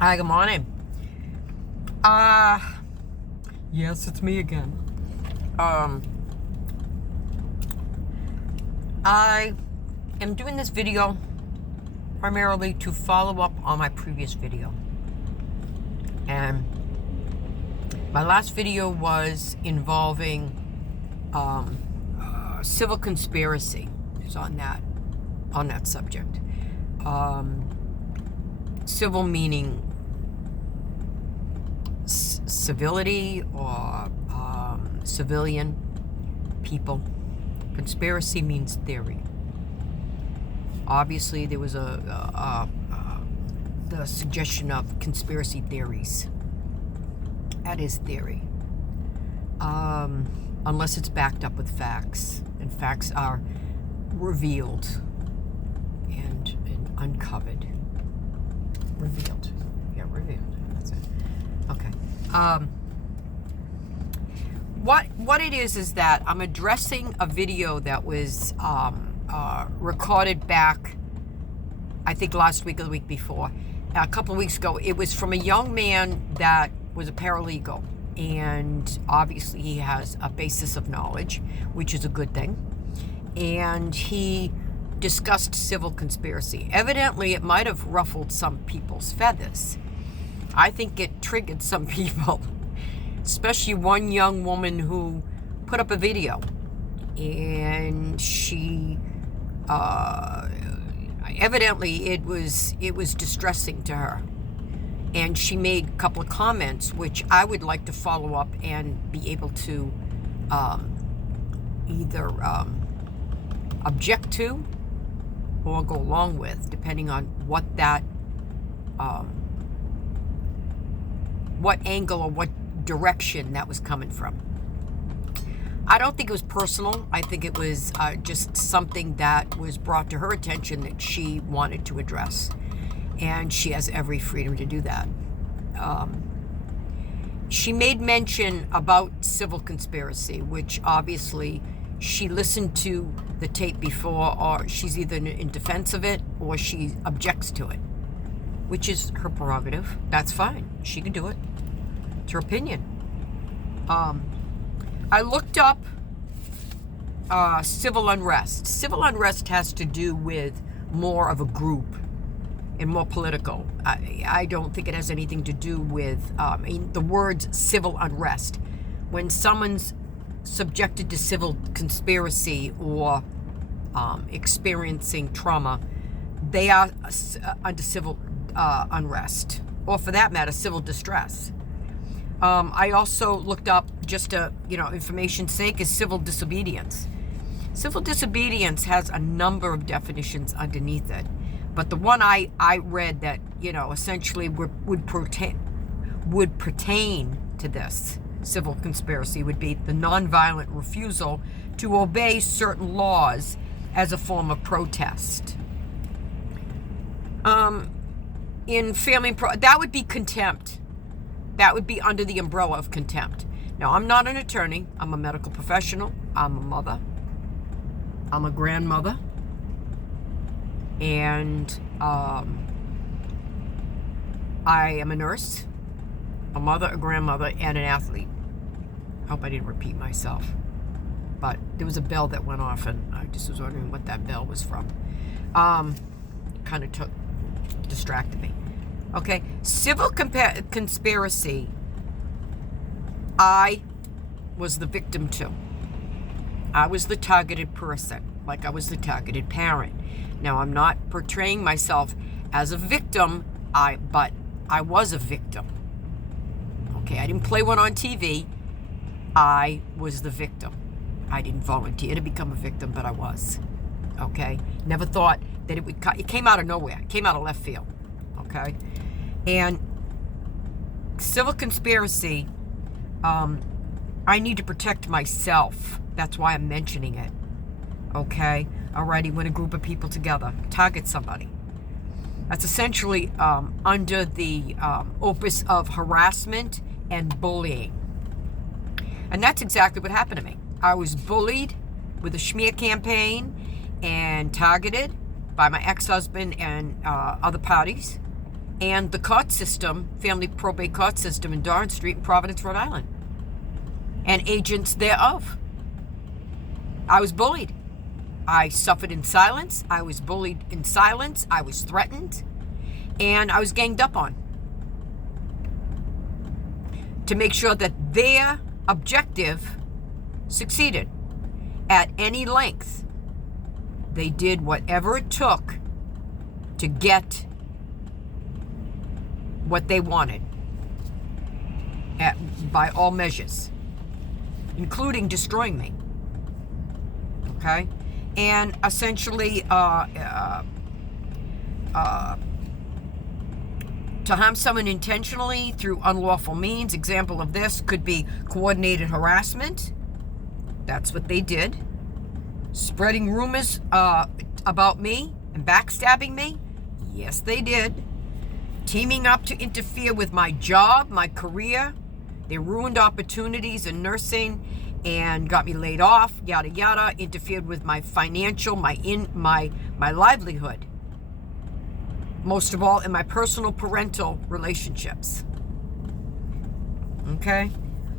Hi, good morning. Yes, it's me again. I am doing this video primarily to follow up on my previous video. And my last video was involving civil conspiracy. It's on that subject. Civil meaning civility or civilian people. Conspiracy means theory. Obviously, there was the suggestion of conspiracy theories. That is theory. Unless it's backed up with facts, and facts are revealed and uncovered. Revealed. Yeah, revealed. That's it. Okay. What it is that I'm addressing a video that was recorded back, I think last week or the week before, a couple of weeks ago. It was from a young man that was a paralegal, and obviously he has a basis of knowledge, which is a good thing, and he discussed civil conspiracy. Evidently, it might have ruffled some people's feathers. I think it triggered some people, especially one young woman who put up a video, and she evidently it was distressing to her, and she made a couple of comments which I would like to follow up and be able to either object to or go along with, depending on what angle or what direction that was coming from. I don't think it was personal. I think it was just something that was brought to her attention that she wanted to address, and she has every freedom to do that. She made mention about civil conspiracy, which obviously she listened to the tape before, or she's either in defense of it or she objects to it, which is her prerogative. That's fine. She can do it. It's her opinion. I looked up civil unrest. Civil unrest has to do with more of a group and more political. I don't think it has anything to do with the words civil unrest. When someone's subjected to civil conspiracy or experiencing trauma, they are under civil unrest, or for that matter, civil distress. I also looked up, just to, information's sake, is civil disobedience. Civil disobedience has a number of definitions underneath it, but the one I read that, essentially would pertain to this civil conspiracy would be the nonviolent refusal to obey certain laws as a form of protest. In family, that would be contempt. That would be under the umbrella of contempt. Now, I'm not an attorney. I'm a medical professional. I'm a mother. I'm a grandmother. And I am a nurse, a mother, a grandmother, and an athlete. I hope I didn't repeat myself. But there was a bell that went off, and I just was wondering what that bell was from. Kind of distracted me. Okay, civil conspiracy, I was the victim to. I was the targeted person, like I was the targeted parent. Now, I'm not portraying myself as a victim, but I was a victim. Okay, I didn't play one on TV. I was the victim. I didn't volunteer to become a victim, but I was. Okay, never thought that it came out of nowhere. It came out of left field. Okay, and civil conspiracy, I need to protect myself. That's why I'm mentioning it. Okay, alrighty, when a group of people together target somebody, that's essentially under the opus of harassment and bullying. And that's exactly what happened to me. I was bullied with a smear campaign and targeted by my ex-husband and other parties. and the court system, family probate court system in Dorrance Street in Providence, Rhode Island, and agents thereof. I was bullied. I suffered in silence. I was bullied in silence. I was threatened. And I was ganged up on to make sure that their objective succeeded at any length. They did whatever it took to get what they wanted by all measures, including destroying me. Okay? And essentially to harm someone intentionally through unlawful means. Example of this could be coordinated harassment. That's what they did. Spreading rumors about me and backstabbing me. Yes, they did. Teaming up to interfere with my job, my career. They ruined opportunities in nursing and got me laid off, yada yada. Interfered with my financial, my livelihood. Most of all, in my personal parental relationships. Okay?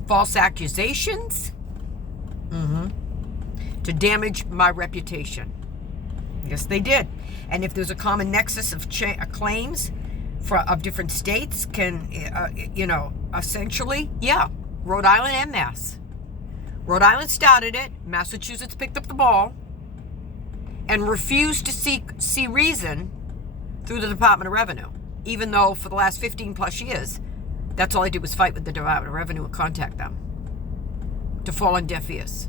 False accusations. To damage my reputation. Yes, they did. And if there's a common nexus of claims of different states, can, essentially, yeah, Rhode Island and Mass. Rhode Island started it. Massachusetts picked up the ball and refused to see reason through the Department of Revenue, even though for the last 15 plus years, that's all I did was fight with the Department of Revenue and contact them to fall on deaf ears.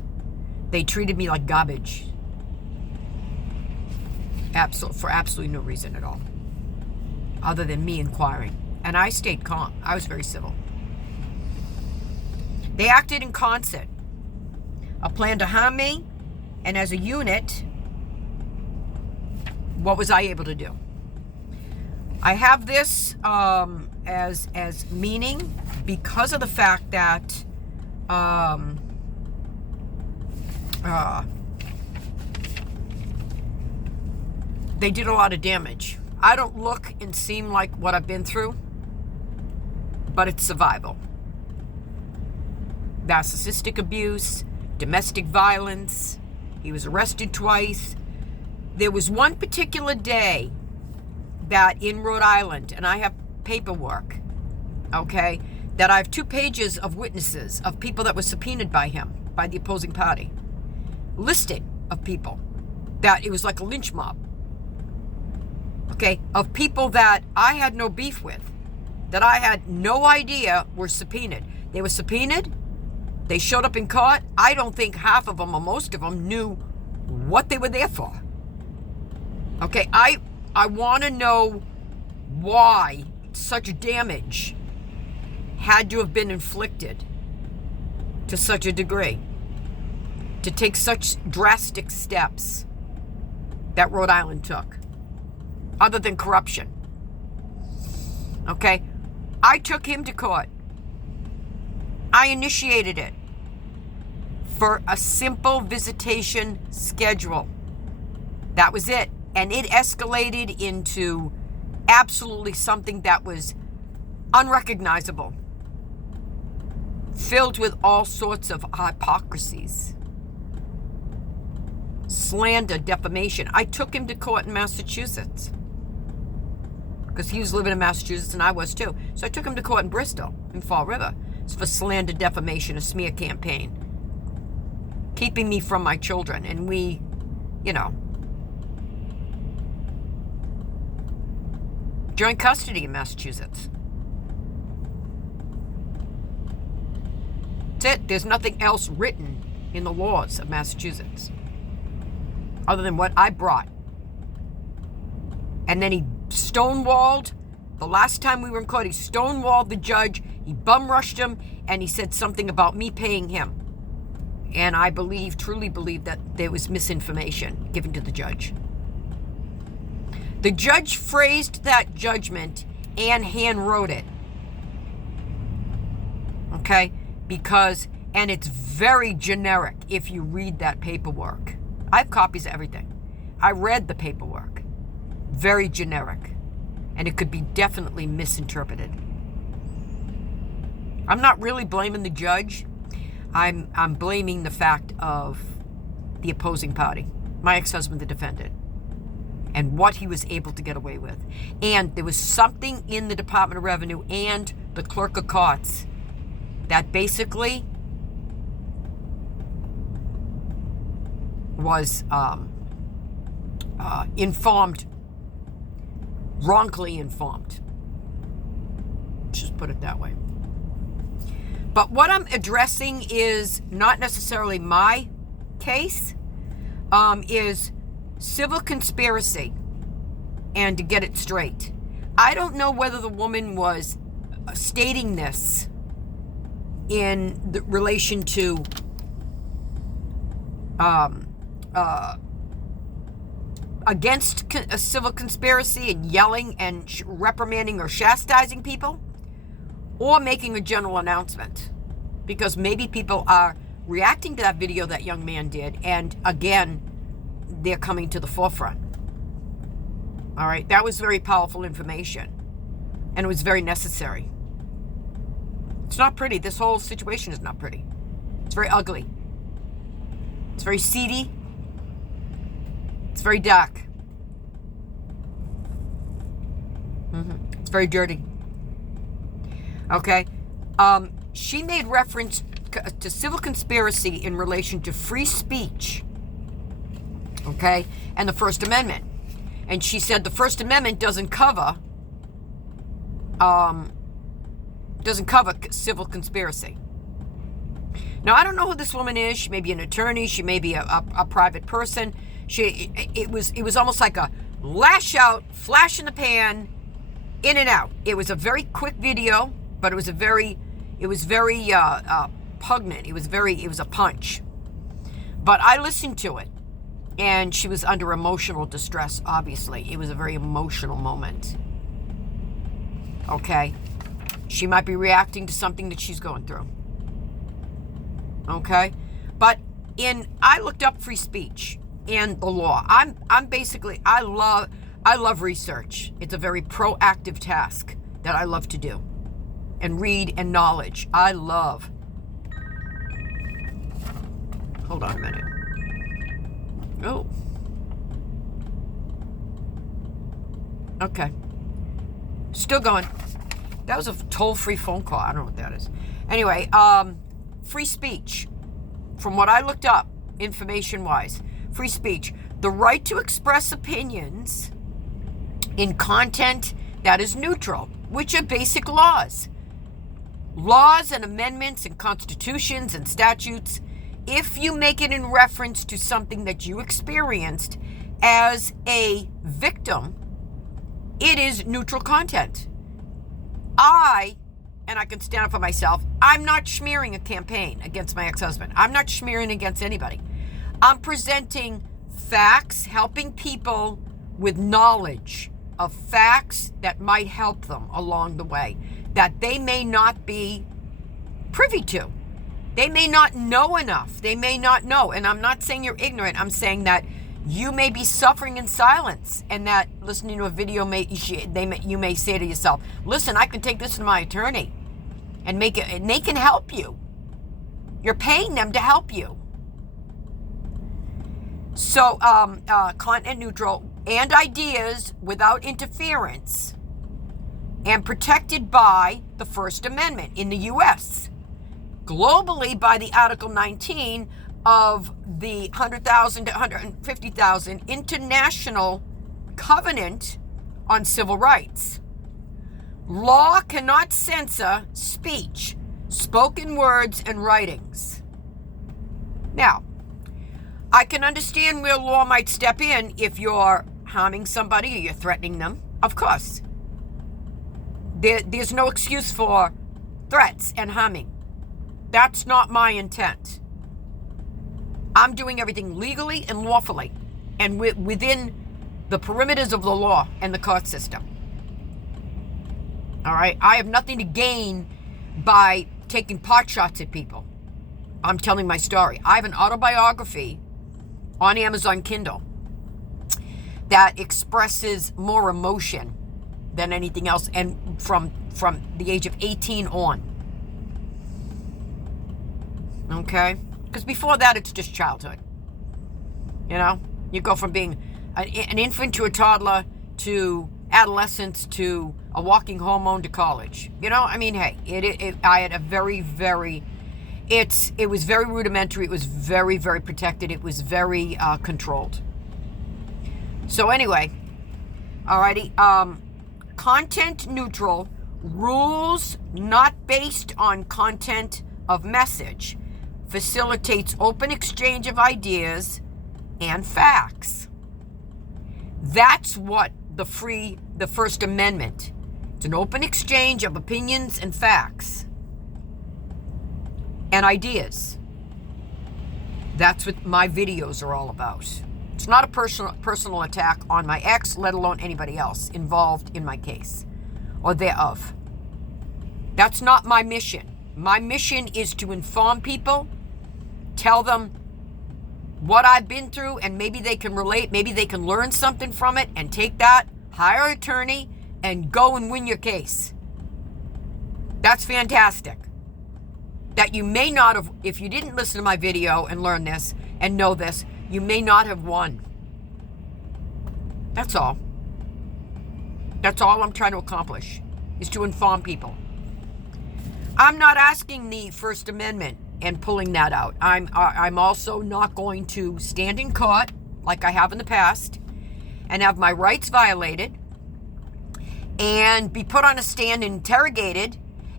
They treated me like garbage. For absolutely no reason at all, other than me inquiring. And I stayed calm. I was very civil. They acted in concert. A plan to harm me, and as a unit, what was I able to do? I have this as meaning because of the fact that they did a lot of damage. I don't look and seem like what I've been through, but it's survival. Narcissistic abuse, domestic violence. He was arrested twice. There was one particular day that in Rhode Island, and I have paperwork, okay, that I have 2 pages of witnesses of people that were subpoenaed by him, by the opposing party. Listing of people that it was like a lynch mob. Okay, of people that I had no beef with, that I had no idea were subpoenaed. They were subpoenaed. They showed up in court. I don't think half of them or most of them knew what they were there for. Okay, I want to know why such damage had to have been inflicted to such a degree, to take such drastic steps that Rhode Island took, other than corruption. Okay, I took him to court. I initiated it for a simple visitation schedule. That was it. And it escalated into absolutely something that was unrecognizable, filled with all sorts of hypocrisies, slander, defamation. I took him to court in Massachusetts because he was living in Massachusetts and I was too. So I took him to court in Bristol, in Fall River. It's for slander, defamation, a smear campaign, keeping me from my children. And we, joint custody in Massachusetts. That's it. There's nothing else written in the laws of Massachusetts other than what I brought. And then he stonewalled, the last time we were in court, he stonewalled the judge, he bum rushed him, and he said something about me paying him. And I truly believe that there was misinformation given to the judge. The judge phrased that judgment and hand wrote it. Okay? And it's very generic if you read that paperwork. I have copies of everything. I read the paperwork. Very generic. and it could be definitely misinterpreted. I'm not really blaming the judge. I'm blaming the fact of the opposing party, my ex-husband, the defendant, and what he was able to get away with. And there was something in the Department of Revenue and the clerk of courts that basically was informed, wrongly informed. Just put it that way. But what I'm addressing is not necessarily my case, is civil conspiracy. And to get it straight, I don't know whether the woman was stating this in the relation to against a civil conspiracy and yelling and reprimanding or chastising people, or making a general announcement, because maybe people are reacting to that video that young man did, and again, they're coming to the forefront. All right, that was very powerful information, and it was very necessary. It's not pretty. This whole situation is not pretty. It's very ugly. It's very seedy. It's very dark. It's very dirty. Okay? She made reference to civil conspiracy in relation to free speech. Okay? And the First Amendment. And she said the First Amendment doesn't cover civil conspiracy. Now, I don't know who this woman is. She may be an attorney. She may be a private person. It was almost like a lash out, flash in the pan, in and out. It was a very quick video, but it was very pungent. It was a punch. But I listened to it, and she was under emotional distress, obviously. It was a very emotional moment. Okay? She might be reacting to something that she's going through. Okay? But I looked up free speech and the law. I love research. It's a very proactive task that I love to do. And read and knowledge. I love. Hold on a minute. Oh. Okay. Still going. That was a toll-free phone call. I don't know what that is. Anyway, free speech. From what I looked up, information-wise, free speech. The right to express opinions in content that is neutral, which are basic laws. Laws and amendments and constitutions and statutes, if you make it in reference to something that you experienced as a victim, it is neutral content. And I can stand up for myself, I'm not smearing a campaign against my ex-husband. I'm not smearing against anybody. I'm presenting facts, helping people with knowledge of facts that might help them along the way, that they may not be privy to. They may not know enough. They may not know. And I'm not saying you're ignorant. I'm saying that you may be suffering in silence, and that listening to a video you may say to yourself, listen, I can take this to my attorney and make it, and they can help you. You're paying them to help you. So, content neutral and ideas without interference, and protected by the First Amendment in the U.S., globally by the Article 19 of the 100,000 to 150,000 International Covenant on Civil Rights. Law cannot censor speech, spoken words, and writings. Now, I can understand where law might step in if you're harming somebody or you're threatening them. Of course. There's no excuse for threats and harming. That's not my intent. I'm doing everything legally and lawfully and within the perimeters of the law and the court system. All right? I have nothing to gain by taking pot shots at people. I'm telling my story. I have an autobiography on Amazon Kindle that expresses more emotion than anything else, and from the age of 18 on. Okay? Because before that, it's just childhood. You know? You go from being an infant to a toddler to adolescence to a walking hormone to college. You know? I mean, hey, I had a very, very... It was very rudimentary. It was very, very protected. It was very controlled. So anyway, alrighty. Content neutral, rules not based on content of message, facilitates open exchange of ideas and facts. That's what the First Amendment. It's an open exchange of opinions and facts and ideas. That's what my videos are all about. It's not a personal attack on my ex, let alone anybody else involved in my case or thereof. That's not my mission. My mission is to inform people, tell them what I've been through, and maybe they can relate, maybe they can learn something from it and take that, hire an attorney, and go and win your case. That's fantastic. That you may not have, if you didn't listen to my video and learn this and know this, you may not have won. That's all. That's all I'm trying to accomplish, is to inform people. I'm not asking the First Amendment and pulling that out. I'm also not going to stand in court like I have in the past and have my rights violated and be put on a stand and interrogated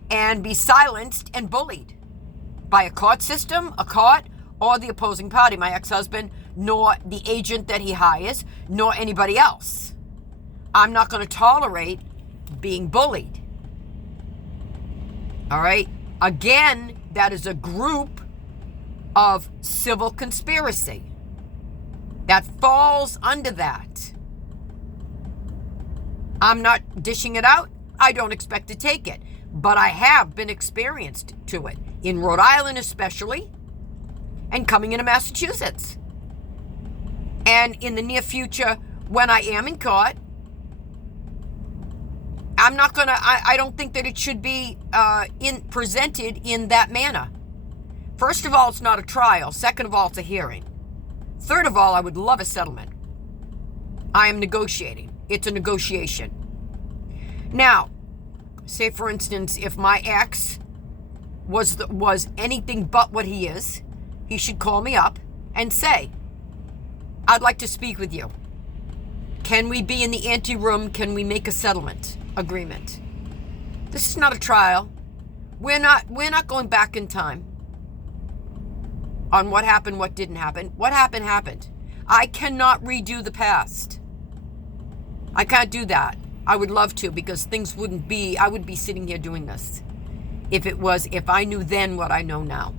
and be silenced and bullied by a court system, a court, or the opposing party, my ex-husband, nor the agent that he hires, nor anybody else. I'm not going to tolerate being bullied. All right? Again, that is a group of civil conspiracy that falls under that. I'm not dishing it out. I don't expect to take it. But I have been experienced to it, in Rhode Island especially, and coming into Massachusetts. And in the near future, when I am in court, I'm not going to, I don't think that it should be presented in that manner. First of all, it's not a trial. Second of all, it's a hearing. Third of all, I would love a settlement. I am negotiating. It's a negotiation. Now, say for instance, if my ex was anything but what he is, he should call me up and say, I'd like to speak with you. Can we be in the ante room? Can we make a settlement agreement? This is not a trial. We're not going back in time on what happened, what didn't happen. What happened, happened. I cannot redo the past. I can't do that. I would love to, because things wouldn't be, I would be sitting here doing this if I knew then what I know now.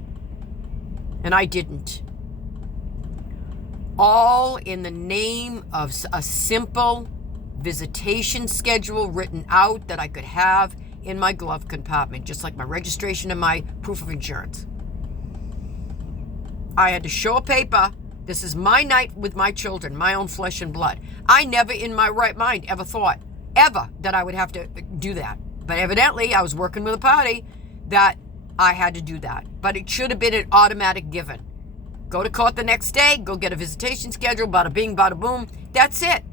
And I didn't. All in the name of a simple visitation schedule written out that I could have in my glove compartment, just like my registration and my proof of insurance. I had to show a paper. This is my night with my children, my own flesh and blood. I never in my right mind ever thought, ever, that I would have to do that. But evidently, I was working with a party that I had to do that. But it should have been an automatic given. Go to court the next day, go get a visitation schedule, bada bing, bada boom. That's it.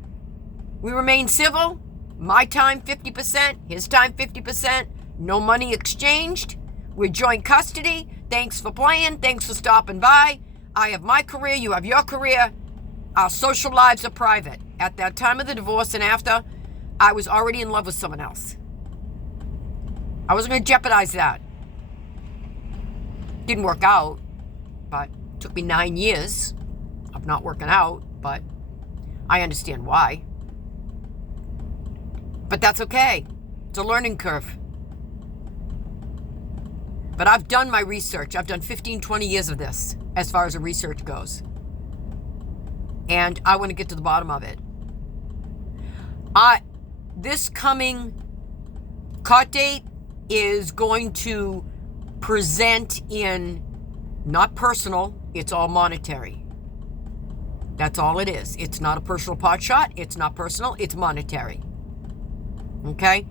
We remain civil. My time 50%, his time 50%. No money exchanged. We're joint custody. Thanks for playing. Thanks for stopping by. I have my career. You have your career. Our social lives are private. At that time of the divorce and after, I was already in love with someone else. I wasn't going to jeopardize that. Didn't work out, but it took me 9 years of not working out, but I understand why. But that's okay. It's a learning curve. But I've done my research. I've done 15, 20 years of this as far as the research goes. And I want to get to the bottom of it. This coming court date is going to present in not personal, it's all monetary. That's all it is. It's not a personal pot shot. It's not personal. It's monetary. Okay?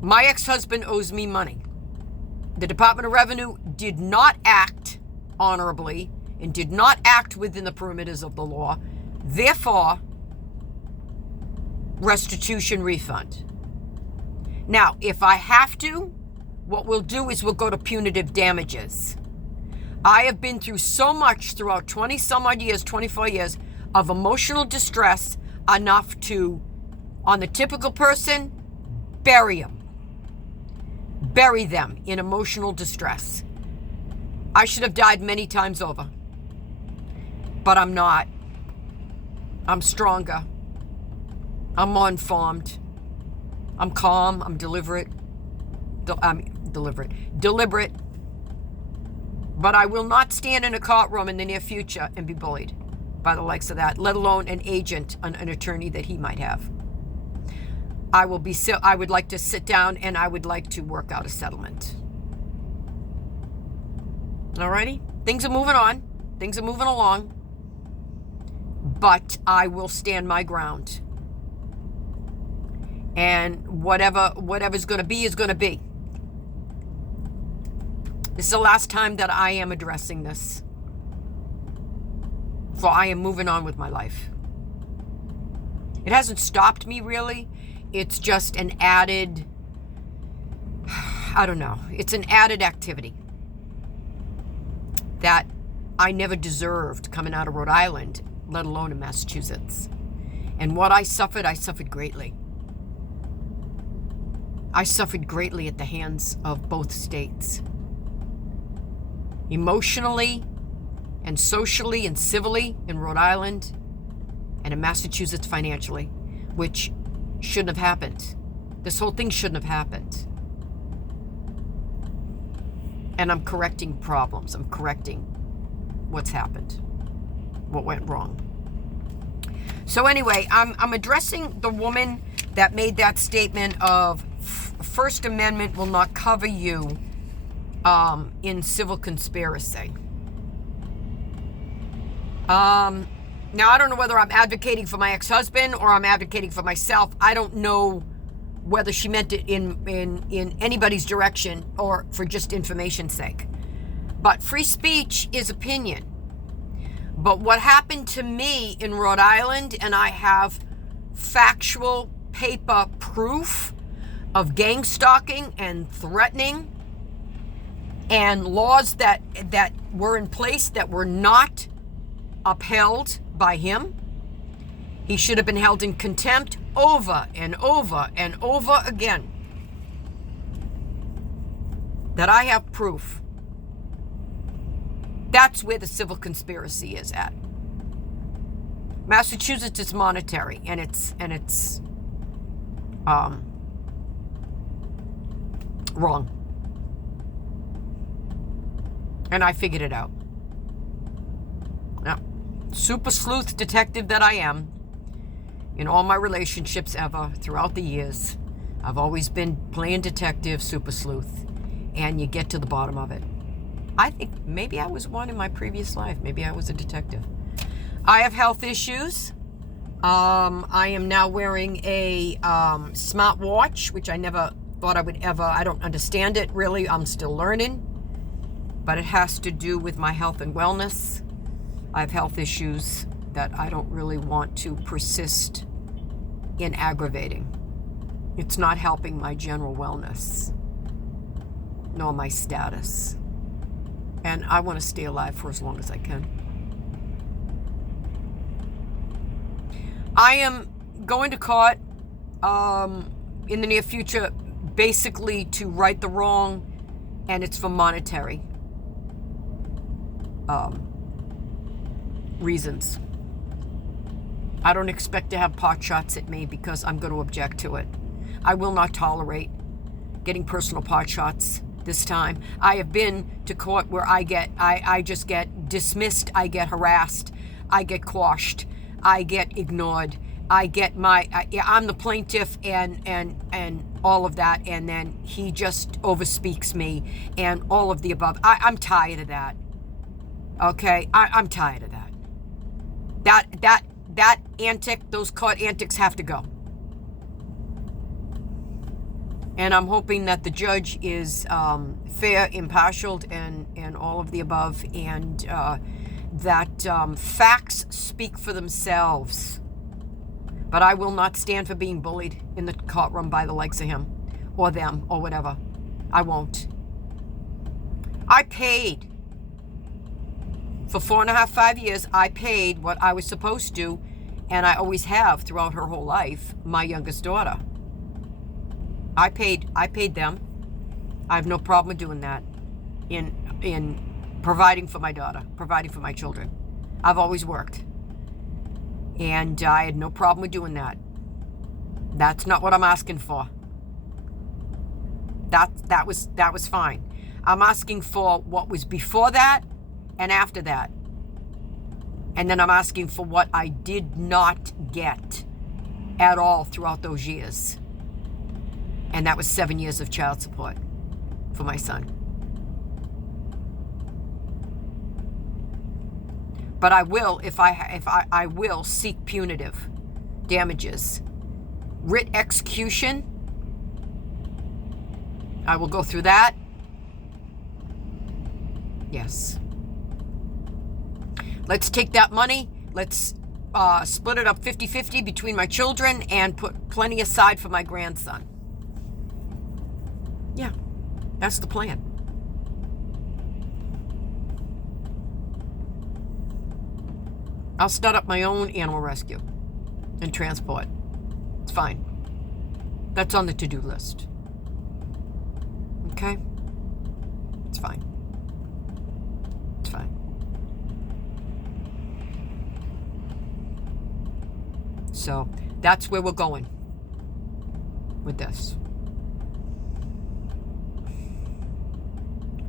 My ex-husband owes me money. The Department of Revenue did not act honorably and did not act within the perimeters of the law. Therefore, restitution refund. Now, if I have to, what we'll do is we'll go to punitive damages. I have been through so much throughout 20 some odd years, 24 years of emotional distress, enough to, on the typical person, bury them. Bury them in emotional distress. I should have died many times over. But I'm not. I'm stronger. I'm more informed. I'm calm. I'm deliberate. Deliberate. But I will not stand in a courtroom in the near future and be bullied by the likes of that, let alone an agent, an attorney that he might have. I would like to sit down and I would like to work out a settlement. Alrighty? Things are moving on. Things are moving along. But I will stand my ground. And whatever's going to be is going to be. This is the last time that I am addressing this. For I am moving on with my life. It hasn't stopped me, really. It's just an added, I don't know. It's an added activity that I never deserved coming out of Rhode Island, let alone in Massachusetts. And what I suffered greatly. I suffered greatly at the hands of both states. Emotionally and socially and civilly in Rhode Island and in Massachusetts financially, which shouldn't have happened. This whole thing shouldn't have happened. And I'm correcting problems. I'm correcting what's happened, what went wrong. So anyway, I'm addressing the woman that made that statement of First Amendment will not cover you in civil conspiracy. Now, I don't know whether I'm advocating for my ex-husband or I'm advocating for myself. I don't know whether she meant it in anybody's direction or for just information's sake. But free speech is opinion. But what happened to me in Rhode Island, and I have factual paper proof of gang stalking and threatening and laws that were in place that were not upheld by him. He should have been held in contempt over and over and over again. That I have proof. That's where the civil conspiracy is at. Massachusetts is monetary, and it's wrong. And I figured it out. Now, super sleuth detective that I am, in all my relationships ever, throughout the years, I've always been playing detective, super sleuth, and you get to the bottom of it. I think maybe I was one in my previous life. Maybe I was a detective. I have health issues. I am now wearing a smart watch, which I never thought I would ever. I don't understand it, really. I'm still learning. But it has to do with my health and wellness. I have health issues that I don't really want to persist in aggravating. It's not helping my general wellness, nor my status. And I want to stay alive for as long as I can. I am going to court in the near future, basically to right the wrong, and it's for monetary reasons. I don't expect to have pot shots at me because I'm going to object to it. I will not tolerate getting personal pot shots this time. I have been to court where I just get dismissed, I get harassed, I get quashed, I get ignored, I'm the plaintiff and all of that, and then he just overspeaks me and all of the above. I'm tired of that. Okay, I'm tired of that. That antic, those court antics have to go. And I'm hoping that the judge is fair, impartial, and all of the above, and that facts speak for themselves. But I will not stand for being bullied in the courtroom by the likes of him or them or whatever. I won't. I paid for 4.5, 5 years. I paid what I was supposed to, and I always have throughout her whole life, my youngest daughter. I paid them. I have no problem with doing that in providing for my daughter, providing for my children. I've always worked. And I had no problem with doing that. That's not what I'm asking for. That was fine. I'm asking for what was before that and after that. And then I'm asking for what I did not get at all throughout those years. And that was 7 years of child support for my son. But I will, if I will seek punitive damages. Writ execution, I will go through that. Yes. Let's take that money. Let's split it up 50-50 between my children and put plenty aside for my grandson. Yeah, that's the plan. I'll start up my own animal rescue and transport. It's fine. That's on the to-do list. Okay? It's fine. It's fine. So that's where we're going with this.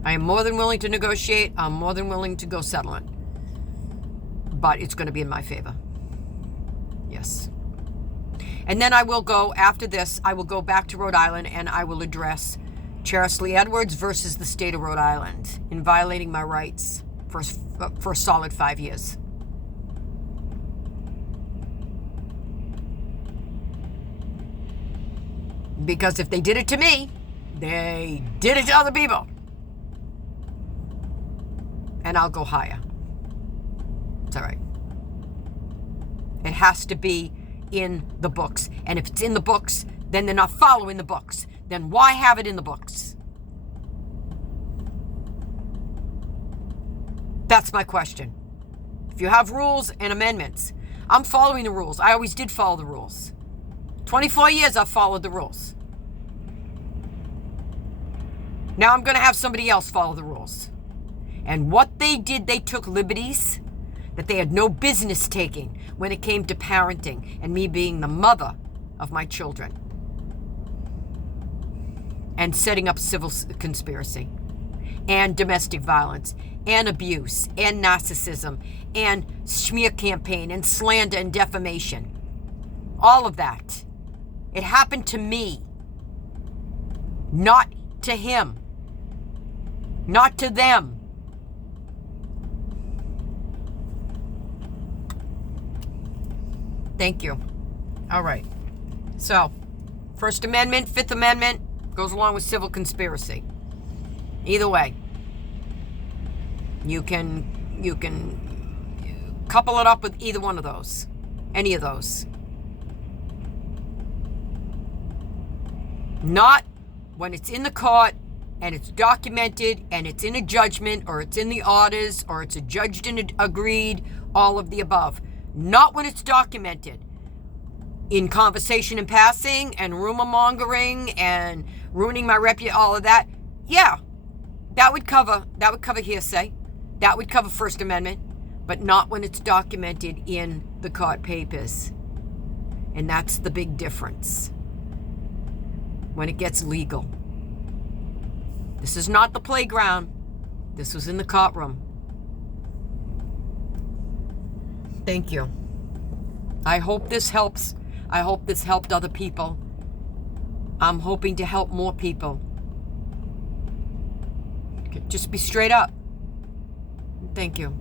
I am more than willing to negotiate. I'm more than willing to go settle it. But it's going to be in my favor. Yes. And then I will go, after this, I will go back to Rhode Island and I will address Cherislee Edwards versus the state of Rhode Island in violating my rights for a solid 5 years. Because if they did it to me, they did it to other people. And I'll go higher. It's all right. It has to be in the books. And if it's in the books, then they're not following the books. Then why have it in the books? That's my question. If you have rules and amendments, I'm following the rules. I always did follow the rules. 24 years I've followed the rules. Now I'm going to have somebody else follow the rules. And what they did, they took liberties that they had no business taking when it came to parenting and me being the mother of my children and setting up civil conspiracy and domestic violence and abuse and narcissism and smear campaign and slander and defamation. All of that. It happened to me, not to him, not to them. Thank you. All right. So, First Amendment, Fifth Amendment goes along with civil conspiracy. Either way, you can couple it up with either one of those, any of those. Not when it's in the court and it's documented and it's in a judgment or it's in the orders or it's adjudged and agreed, all of the above. Not when it's documented in conversation and passing and rumor mongering and ruining my reputation, all of that. Yeah, that would cover hearsay. That would cover First Amendment, but not when it's documented in the court papers. And that's the big difference. When it gets legal. This is not the playground. This was in the courtroom. Thank you. I hope this helps. I hope this helped other people. I'm hoping to help more people. Just be straight up. Thank you.